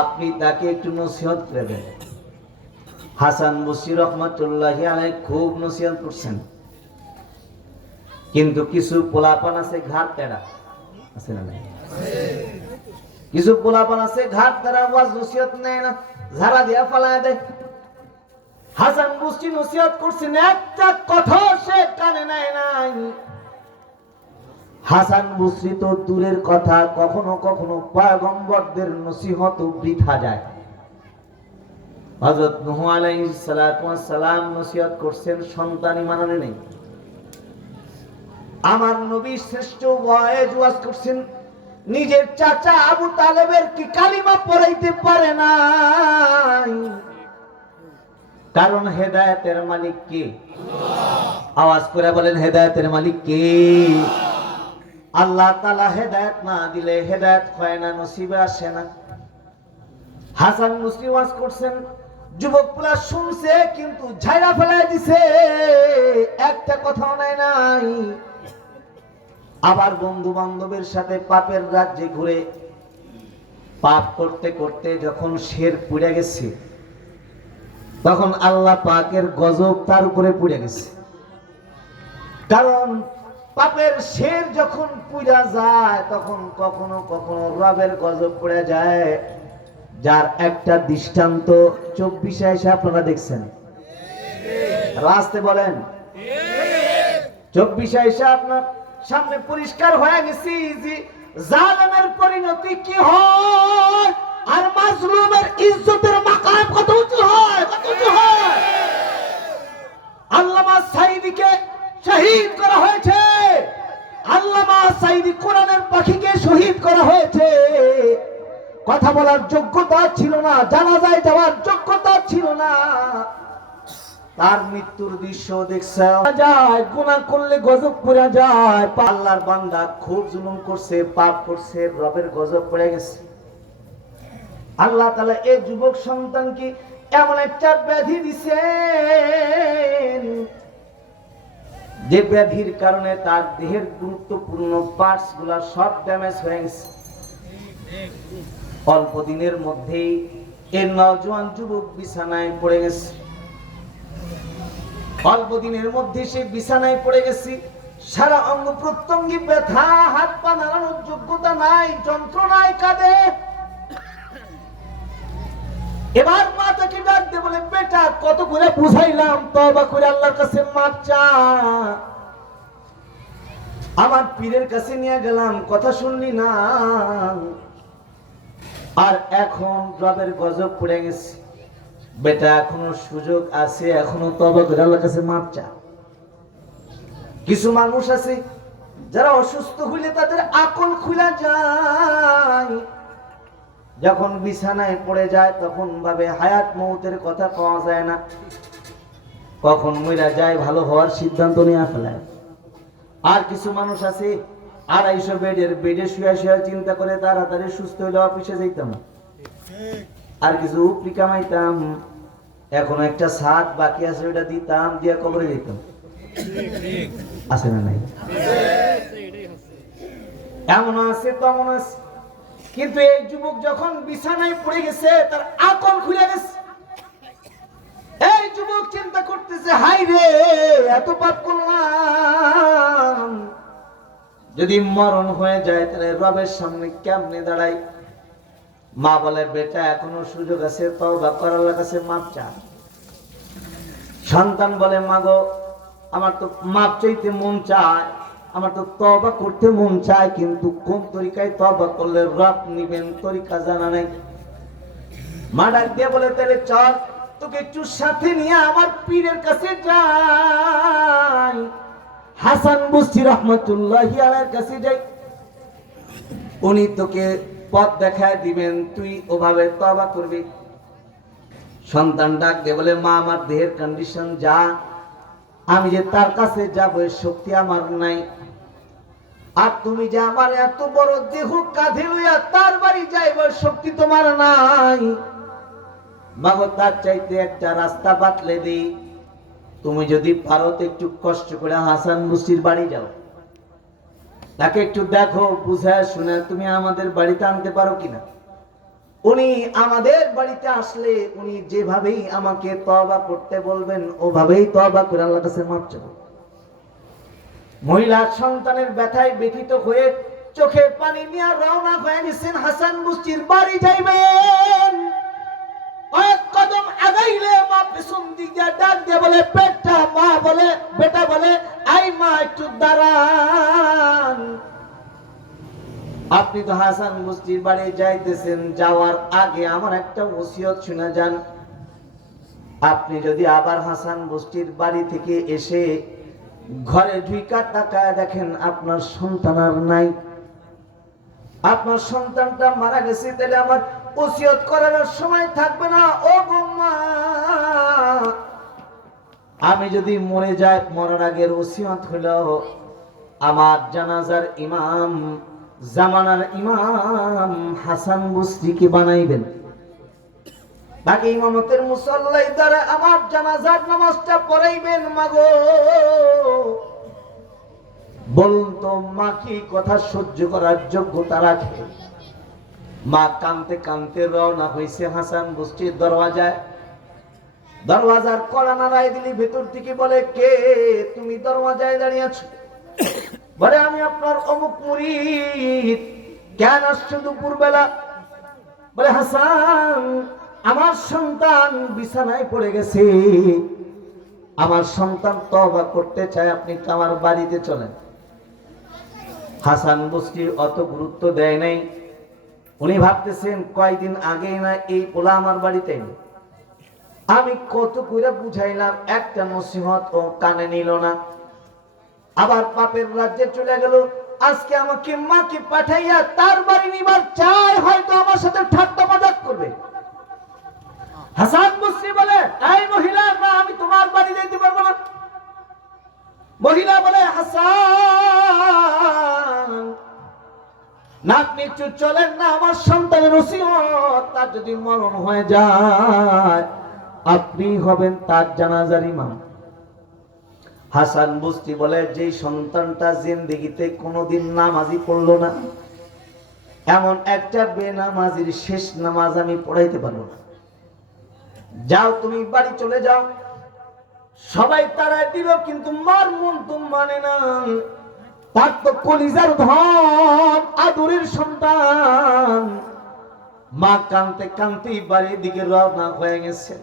আপনি তাকে একটু নসিহত করে দেন হাসান বসির রহমতুল্লাহ আলাই খুব নসিহত করছেন। কিন্তু কিছু পোলাপান আছে ঘাট তেরা আছে না কিছু পোলাপান আছে ঘাট তেরা ওয়াজ নসিহত নেয় না, ঝাড়া দিয়া ফালায় দেয়। হাসান বসি নসিহত করছেন, একটা কথা সে কানে নেয় নাই। হাসান বসরি তো দূরের কথা, কখনো কখনো পয়গম্বরদের নসিহত বৃথা যায়। হযরত নূহ ওয়াস সালাম নসিহত করছেন সন্তান ইমানে নেই। আমার নবী শ্রেষ্ঠ ওয়াজ ওয়াজ করছেন, নিজের চাচা আবু তালেবের কি কালিমা পড়াইতে পারে না কারণ হেদায়েতের মালিক কে? আওয়াজ করে বলেন, হেদায়েতের মালিক কে? আল্লাহ তালা হেদায়ত না দিলে হেদায়ত হয় না, নসিবে আসে না। হাসান মুসলিম ওয়াজ করছেন যুবক পুলা শুনছে, কিন্তু ঝাইরা ফেলাই দিছে। একটা কথাও নাই নাই। আবার বন্ধু বান্ধবের সাথে পাপের রাজ্যে ঘুরে, পাপ করতে করতে যখন শের পুড়ে গেছে, তখন আল্লাহ পাকের গজব তার উপরে পুড়ে গেছে। কারণ পাপের শের যখন পূজা যায়, তখন কখনো কখনো রবের গজব পড়ে যায়, যার একটা দৃষ্টান্ত চব্বিশে এসে আপনারা দেখছেন। রাস্তে বলেন। চব্বিশে এসে আপনার সামনে পরিষ্কার হয়ে গেছি যে জালেমের পরিণতি কি হয়, আর মাজলুমের ইজ্জতের মাকাম কত উঁচু হয়, কত উঁচু হয়। আল্লামা সাইদিকে শহীদ করা হয়েছে। আল্লামা সাইদি কোরআনের পাখিকে শহীদ করা হয়েছে। কথা বলার যোগ্যতা ছিল না, জানাজায় যাওয়ার যোগ্যতা ছিল না। তার মৃত্যুর দৃশ্য দেখছে। যায়, গুনাহ করলে গজব পড়ে যায়। আল্লাহর বান্দা খুব জুলুম করছে, পাপ করছে, রবের গজব পড়ে গেছে। আল্লাহ তাআলা এই যুবক সন্তানকে এমন একটা ব্যাধি দিছেন যে ব্যাধির কারণে তার দেহের গুরুত্বপূর্ণ পার্টসগুলা সব ড্যামেজ হয়ে গেছে। অল্প দিনের মধ্যেই এর নজওয়ান যুবক বিছানায় পড়ে গেছে। অল্প দিনের মধ্যে সে বিছানায় পড়ে গেছে। সারা অঙ্গ প্রত্যঙ্গী ব্যথা, হাত পা নাড়ানোর যোগ্যতা নাই, যন্ত্রণায় কাঁদে। এবার মা তাকে ডাক দিয়ে বলে, বেটা কত করে বুঝাইলাম তবা করে আল্লাহর কাছে মাপ আমার পীরের কাছে নিয়ে গেলাম, কথা শুনলি না? আর এখন রবের গজব পড়ে গেছে। বেটা, এখনও সুযোগ আছে, এখনও তবা করে আল্লাহর কাছে মাপ কিছু মানুষ আছে, যারা অসুস্থ হইলে তাদের আকল খুলে যায়। যখন বিছানায় পড়ে যায়, তখন ভাবে হায়াত মৌতের কথা পাওয়া যায় না। কখন মইরা যায়, ভালো হওয়ার সিদ্ধান্ত নিয়ে ফেলায়। আর কিছু মানুষ আছে, আড়াইশো বেডের বেডে শুয়ে শুয়ে চিন্তা করে তাড়াতাড়ি সুস্থ হইলে অফিসে যাইতাম। আর কিছু উপরি কামাইতাম। এখন একটা সাত বাকি আছে ওটা দিতাম, দিয়ে কবরে দিতাম আছে না নাই? এমন আছে তেমন আছে। কিন্তু এই যুবক যখন বিছানায় পড়ে গেছে, তার আকল খুলে গেছে। এই যুবক চিন্তা করতেছে হাই রে, এত পাপ করলাম যদি মরণ হয়ে যায়, তাহলে রবের সামনে কেমনে দাঁড়াই? মা বলে, বেটা, এখনও সুযোগ আছে, তওবা করার কাছে মাপ চা সন্তান বলে মাগো আমার তো মাপ চাইতে মন চায়। আমার তো তবা করতে মন চায়, কিন্তু কোন তরিকায় তবা করলে রব নিবেন তরিকা জানা নাই। মা ডাক দিয়ে বলে, তাহলে চল, তোকে একটু সাথে নিয়ে আমার পীরের কাছে যাই। হাসান বুস্তি রহমতুল্লাহ আলার কাছে যাই। উনি তোকে পথ দেখায় দিবেন, তুই ওভাবে তবা করবি। সন্তান ডাক দিয়ে বলে, মা, আমার দেহের কন্ডিশন যা, আমি যে তার কাছে যাব শক্তি আমার নাই। আর তুমি যে আমার এত বড় দেহ কাঁধে লইয়া তার বাড়ি যাইব শক্তি তোমার নাই। মাগো তার চাইতে একটা রাস্তা বাতলে দিই। তুমি যদি পারো একটু কষ্ট করে হাসান মুসির বাড়ি যাও। তাকে একটু দেখো, বুঝায় শুনে তুমি আমাদের বাড়িতে আনতে পারো কিনা। উনি আমাদের বাড়িতে আসলে উনি যেভাবেই আমাকে তবা করতে বলবেন, ওভাবেই তবা করে আল্লাহ কাছে মাপ চাবো। মহিলা সন্তানের ব্যথায় ব্যথিত হয়ে চোখের পানি নিয়ে রওনা হয়ে গেছেন হাসান মুস্তির বাড়ি যাইবেন। কয়েক কদম আগাইলে মা পেছন দিক ডাক দিয়ে বলে, পেটটা মা বলে, বেটা বলে, আই মা একটু দাঁড়ান। আপনি তো হাসান মুস্তির বাড়ি যাইতেছেন, যাওয়ার আগে আমার একটা ওসিয়ত শুনে যান। আপনি যদি আবার হাসান বস্তির বাড়ি থেকে এসে ঘরে ঢুইকা তাকায় দেখেন আপনার সন্তান আর নাই। আপনার সন্তানটা মারা গেছে, তাহলে আমার ওসিয়ত করার সময় থাকবে না। ও বৌমা, আমি যদি মরে যাই, মরার আগের ওসিয়ত হইল আমার জানাজার ইমাম, জামানার ইমাম হাসান বস্তিকে বানাইবেন। বাকি ইমামতের মুসল্লাই দ্বারা আমার জানাজার নামাজটা পড়াইবেন, মাগো। বলুন তো মা কি কথা সহ্য করার যোগ্যতা রাখে? মা কানতে কানতে রওনা হয়েছে হাসান বস্তির দরওয়াজায়। দরওয়াজার কড়া নাড়াই দিলি, ভেতর থেকে বলে, কে তুমি দরওয়াজায় দাঁড়িয়ে আছো? বলে, আমি আপনার অমুক মুরিদ। কেন আসছো দুপুর বেলা বলে, হাসান আমার সন্তান বিছানায় পড়ে গেছে। আমার সন্তান তবা করতে চায়, আপনি আমার বাড়িতে চলেন? হাসান বস্তি অত গুরুত্ব দেয় নাই। উনি ভাবতেছেন কয়েকদিন আগে না এই পোলা আমার বাড়িতে? আমি কত করে বুঝাইলাম, একটা নসিহত ও কানে নিল না। আবার পাপের রাজ্যে চলে গেল। আজকে আমাকে মাকে পাঠাইয়া তার বাড়ি নিবার চায়, হয়তো আমার সাথে ঠাট্টা মজাক করবে। হাসান বসরি বলে, এই মহিলা, না, আমি তোমার বাড়ি যেতে পারব না। মহিলা বলে, হাসান না আপনি চলেন না, আমার সন্তানের ওসিয়ত, তার যদি মরণ হয়ে যায়, আপনি হবেন তার জানাজার ইমাম। হাসান বুস্তি বলে যে সন্তানটা জিন্দিগিতে কোনোদিন নামাজি পড়ল না, এমন একটা বেনামাজির শেষ নামাজ আমি পড়াইতে পারব না। যাও, তুমি বাড়ি চলে যাও। সবাই তারাই দিল, কিন্তু মার মন তো মানে না। তার তো কলিজার ধন, আদরের সন্তান। মা কানতে কানতেই বাড়ির দিকে রওনা হয়ে গেছে।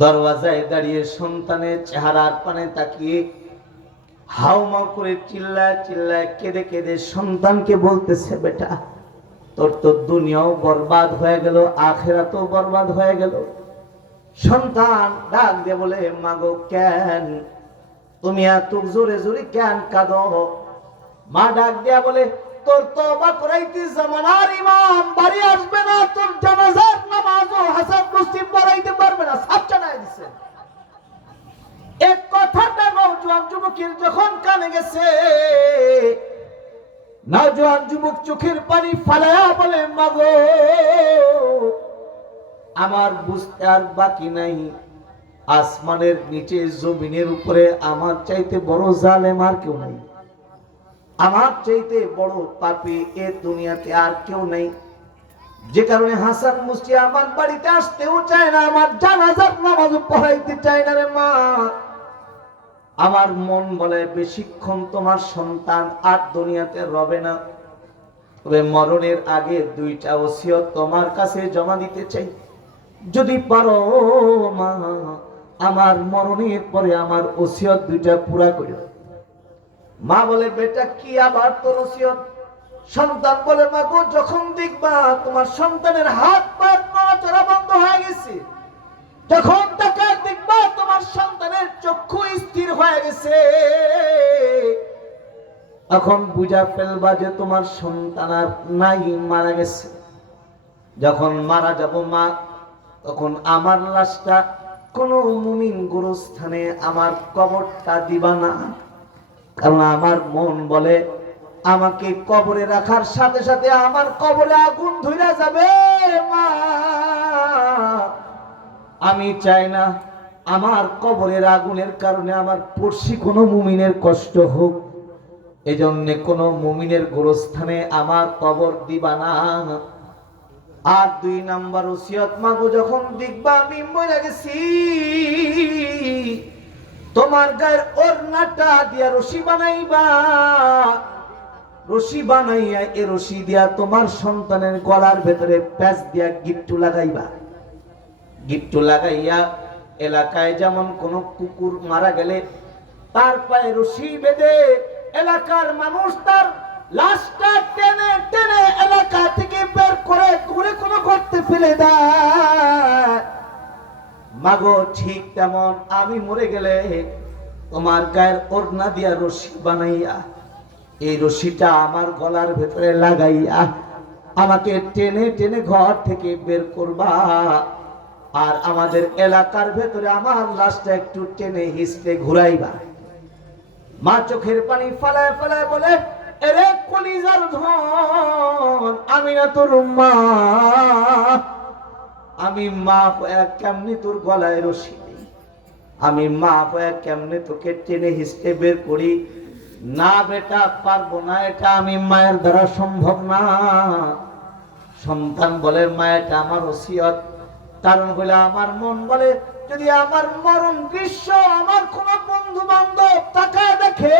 দরওয়াজায় দাঁড়িয়ে সন্তানের চেহারার পানে তাকিয়ে হাউমাউ করে চিল্লায় চিল্লায় কেঁদে কেঁদে সন্তানকে বলতেছে, বেটা তোর তো দুনিয়াও বরবাদ হয়ে গেল, আখেরাতও বরবাদ হয়ে গেল। সন্তান ডাক দিয়ে বলে, মাগো, কেন? তুমি এত জোরে জোরে কেন কাঁদ? মা ডাক দিয়া বলে, তোর তবা করাইতে জামানার ইমাম বাড়ি আসবে যুবক চোখের পানি ফালায়া বলে, মাগো, আমার বুঝতে আর বাকি নাই। আসমানের নিচে জমিনের উপরে আমার চাইতে বড় জালেম আর কেউ নাই। আমার চাইতে বড় পাপি এ দুনিয়াতে আর কেউ নেই। যে কারণে হাসান মুস্তি আমার বাড়িতে আসতেও চায় না, আমার জানাজার নামাজ পড়াইতে চায় না রে মা। আমার মন বলে, বেশিক্ষণ তোমার সন্তান আর দুনিয়াতে রবে না। তবে মরণের আগে দুইটা ওসিয়ত তোমার কাছে জমা দিতে চাই। যদি পারো মা, আমার মরণের পরে আমার ওসিয়ত দুইটা পুরা করে মা বলে, বেটা, কি আবার তোর ওসিয়ত? সন্তান বলে, মা গো, যখন দেখবা তোমার সন্তানের হাত পা নড়াচড়া বন্ধ হয়ে গেছে, যখন টাকা দেখবা তোমার সন্তানের চক্ষু স্থির হয়ে গেছে। তখন বুঝা ফেলবা যে তোমার সন্তান আর নাই, মারা গেছে। যখন মারা যাব মা, তখন আমার লাশটা কোন মুমিন গুরুস্থানে আমার কবরটা দিবা না। কারণ আমার মন বলে, আমাকে কবরে রাখার সাথে সাথে আমার কবরে আগুন ধরে যাবে, মা। আমি চাই না আমার কবরের আগুনের কারণে আমার পড়শি কোনো মুমিনের কষ্ট হোক। এজন্য কোনো মুমিনের গোরস্থানে আমার কবর দিবা না। আর দুই নাম্বার ওসিয়ত মাগো, যখন দেখবা আমি মরে গেছি, তোমার গায়ের ওড়নাটা দিয়া রশি বানাইবা। রশি বানাইয়া এ রশি দিয়া তোমার সন্তানের গলার ভেতরে প্যাচ দিয়া গিট্টু লাগাইবা। গিট্টু লাগাইয়া এলাকায় যেমন কোন কুকুর মারা গেলে, তার পায়ে রশি বেঁধে এলাকার মানুষ তার লাশটা টেনে টেনে এলাকা থেকে বের করে করে কোনো করতে ফেলে দেয়। মাগো, ঠিক তেমন আমি মরে গেলে তোমার গায়ের ওড়না দিয়া রশি বানাইয়া, এই রশিটা আমার গলার ভেতরে লাগাইয়া আমাকে টেনে টেনে ঘর থেকে বের করবা। আর আমাদের এলাকার ভেতরে আমার লাশটা একটু টেনে হিসলে ঘুরাইবা। মা চোখের পানি ফালায় ফালায় বলে, এরে কলিজার ধন, আমি না তোর মা। আমি মা হয়ে কেমনি তোর গলায় দিই? আমি মা হয়ে কেমনে তোকে টেনে হিসতে বের করি? না বেটা, পারব না, এটা আমি মায়ের দ্বারা সম্ভব না। সন্তান বলে, মা, এটা আমার ওসিয়ত। কারণ বলে আমার মন বলে যদি আমার মরণ দৃশ্য আমার কোন বন্ধু বান্ধব তাকায় দেখে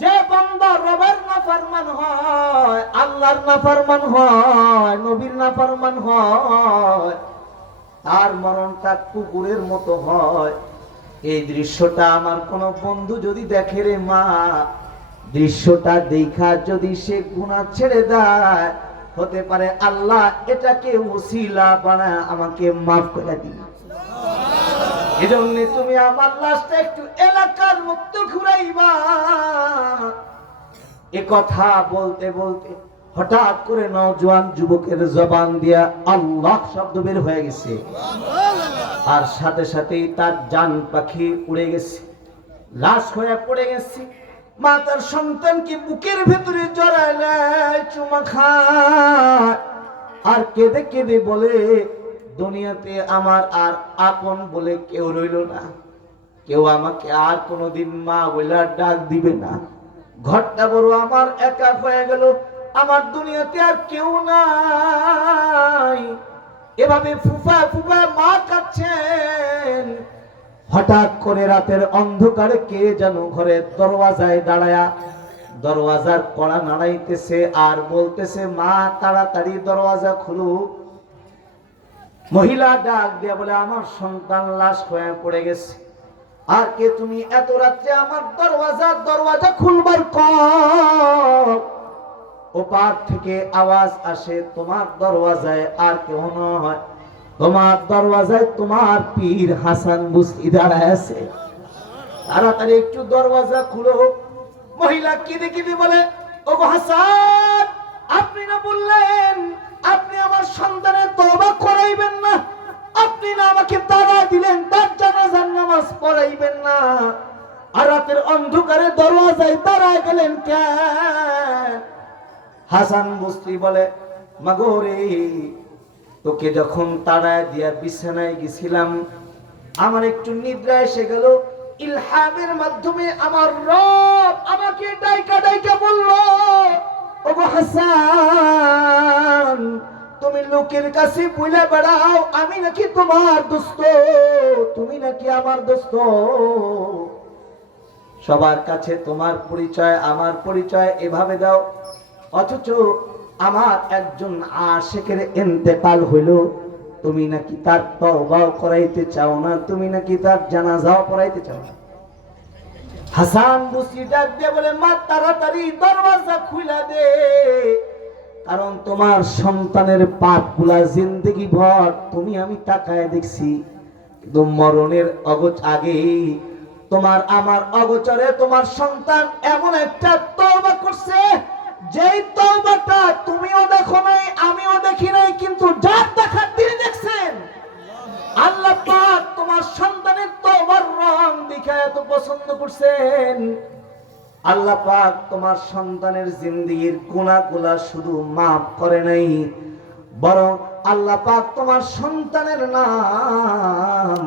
যে বান্দা রবের নাফরমান হয়, আল্লাহর না নাফরমান হয়, নবীর নাফরমান হয়, তার মরণটা কুকুরের মতো হয়। এই দৃশ্যটা আমার কোন বন্ধু যদি দেখে রে মা, দৃশ্যটা দেখা যদি সে গুণা ছেড়ে দেয় হতে পারে আল্লাহ এটাকে ওসিলা বানায় আমাকে মাফ করে দিন। এজন্য তুমি আমার একটু এলাকার মুক্ত ঘুরাইবা। এ কথা বলতে বলতে হঠাৎ করে নওজোয়ান যুবকের জবান দিয়া আল্লাহ শব্দ বের হয়ে গেছে। আর সাথে সাথেই তার জান পাখি উড়ে গেছে। লাশ হয়ে পড়ে গেছে। মা তার সন্তানকে বুকের ভেতরে জড়ায় নেয়, চুমা খায়। আর কেঁদে কেঁদে বলে, দুনিয়াতে আমার আর আপন বলে কেউ রইল না। কেউ আমাকে আর কোনোদিন মা বলে আর ডাক দিবে না। ঘরটা বড় আমার, একা হয়ে গেল। আমার দুনিয়াতে আর কেউ নাই। এভাবে ফুফা ফুফা মা কাচ্ছেন হঠাৎ করে রাতের অন্ধকারে কে যেন ঘরের দরওয়াজায় দাঁড়ায়া, দরওয়াজার কড়া নাড়াইতেছে আর বলতেছে, মা, তাড়াতাড়ি দরওয়াজা খুলুক মহিলা ডাক দিয়া বলে, আমার সন্তান লাশ হয়ে পড়ে গেছে। আর কে তুমি? এত রাত্রে আমার দরওয়াজা দরওয়াজা খুলবার কর। ওপার থেকে আওয়াজ আসে, তোমার দরওয়াজায় আর কেউ নয়। তোমার দরওয়াজায় তোমার পীর হাসান বুস্তি দাঁড়ায় আছে। তাড়াতাড়ি একটু দরওয়াজা খুলো। মহিলা কেঁদে কেঁদে বলে ও হাসান, আপনি না বললেন আপনি আমার সন্তানের তওবা করাইবেন না? আপনি না আমাকে তাড়া দিলেন, তার জানাজার নামাজ পড়াইবেন না? আর রাতের অন্ধকারে দরওয়াজায় তাড়া গেলেন কেন? হাসান বস্তি বলে মাগরে তোকে যখন তাড়ায় দিয়া বিছানায় গেছিলাম, আমার একটু নিদ্রা এসে গেল। ইলহামের মাধ্যমে আমার রব আমাকে ডাইকা ডাইকা বলল, ওগো হাসান, তুমি লোকের কাছে বলে বেড়াও, আমি নাকি তোমার দোস্ত, তুমি নাকি আমার দোস্ত? সবার কাছে তোমার পরিচয়, আমার পরিচয় এভাবে দাও, অথচ আমার একজন আশেকের এন্তেকাল হইল। তুমি নাকি তার তওবাও করাইতে চাও না? তুমি নাকি তার জানাজাও পড়াইতে চাও না? হাসান বুসি ডাক দিয়ে বলে, মা, তাড়াতাড়ি দরওয়াজা খুলে দে। কারণ তোমার সন্তানের পাপগুলা জিন্দগি ভর। তুমি আমি তাকায় দেখছি, কিন্তু মরণের অগোচ আগেই তোমার আমার অগোচরে তোমার সন্তান এমন একটা তওবা করছে যেই তওবাটা তুমিও দেখো নাই, আমিও দেখি নাই, কিন্তু যার দেখার তিনি দেখছেন। আল্লাহ পাক তোমার সন্তানের তওবার রং দেখে এত পছন্দ করছেন। আল্লাহ পাক তোমার সন্তানের জিন্দিগির গুণাগুলা শুধু মাফ করে নাই, বরং আল্লাহ পাক তোমার সন্তানের নাম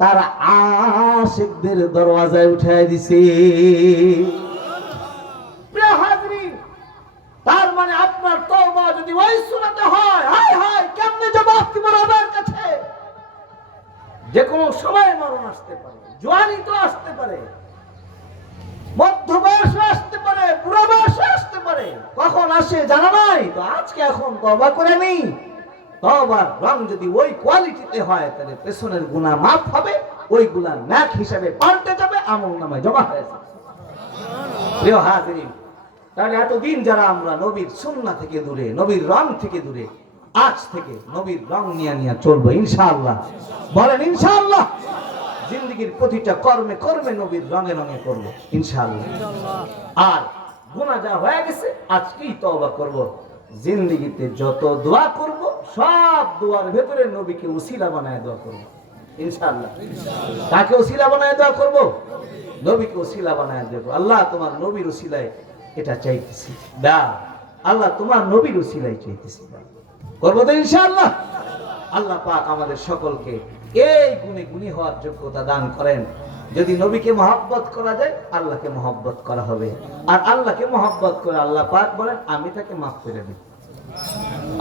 তার আশিকদের দরওয়াজায় উঠায় দিছে প্রিয় হাজরিন, তার মানে আপনার তওবা যদি ওই সুরা আসতে পারে জোয়ানি তো আসতে পারে মধ্য বয়স আসতে পারে বয়স আসতে পারে। কখন আসে জানা নাই? তো আজকে এখন তবা করে নেই। তবার রং যদি ওই কোয়ালিটিতে হয়, তাহলে পেছনের গুণা মাফ হবে, ওই গুণা ন্যাক হিসাবে পাল্টে যাবে, আমল নামায় জমা হয়ে যাবে। প্রিয় হাজিরিন, তাহলে এতদিন যারা আমরা নবীর সুন্না থেকে দূরে, নবীর রং থেকে দূরে আজ থেকে নবীর রং নিয়ে নিয়ে চলবো, ইনশাআল্লাহ। বলেন, ইনশাআল্লাহ। জিন্দগির প্রতিটা কর্মে কর্মে নবীর রঙে রঙে করব, ইনশাআল্লাহ। আর গুনাহ যা হয়ে গেছে, আজকেই তওবা করব। জিন্দগিতে যত দোয়া করব, সব দোয়ার ভেতরে নবীকে উসিলা বানায় দোয়া করব, ইনশাআল্লাহ। কাকে উসিলা বানায় দোয়া করব? নবীকে উসিলা বানায় দেব। আল্লাহ তোমার নবীর উসিলায় এটা চাইতেছি। দা, আল্লাহ তোমার নবীর উসিলায় চাইতেছি। দা করব তো ইনশাআল্লাহ। আল্লাহ পাক আমাদের সকলকে এই গুণে গুণী হওয়ার যোগ্যতা দান করেন। যদি নবীকে মহব্বত করা যায়, আল্লাহকে মহব্বত করা হবে। আর আল্লাহকে মহব্বত করে আল্লাহ পাক বলেন, আমি তাকে মাফ করে দিই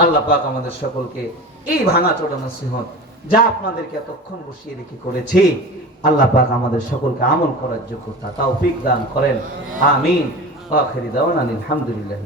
আল্লাহ পাক আমাদের সকলকে এই ভাঙা চোরা নসিহত যা আপনাদেরকে এতক্ষণ বসিয়ে রেখে করেছি, আল্লাহ পাক আমাদের সকলকে আমল করার যোগ্যতা, তৌফিক দান করেন। আমিন। আখিরি আলহামদুলিল্লাহ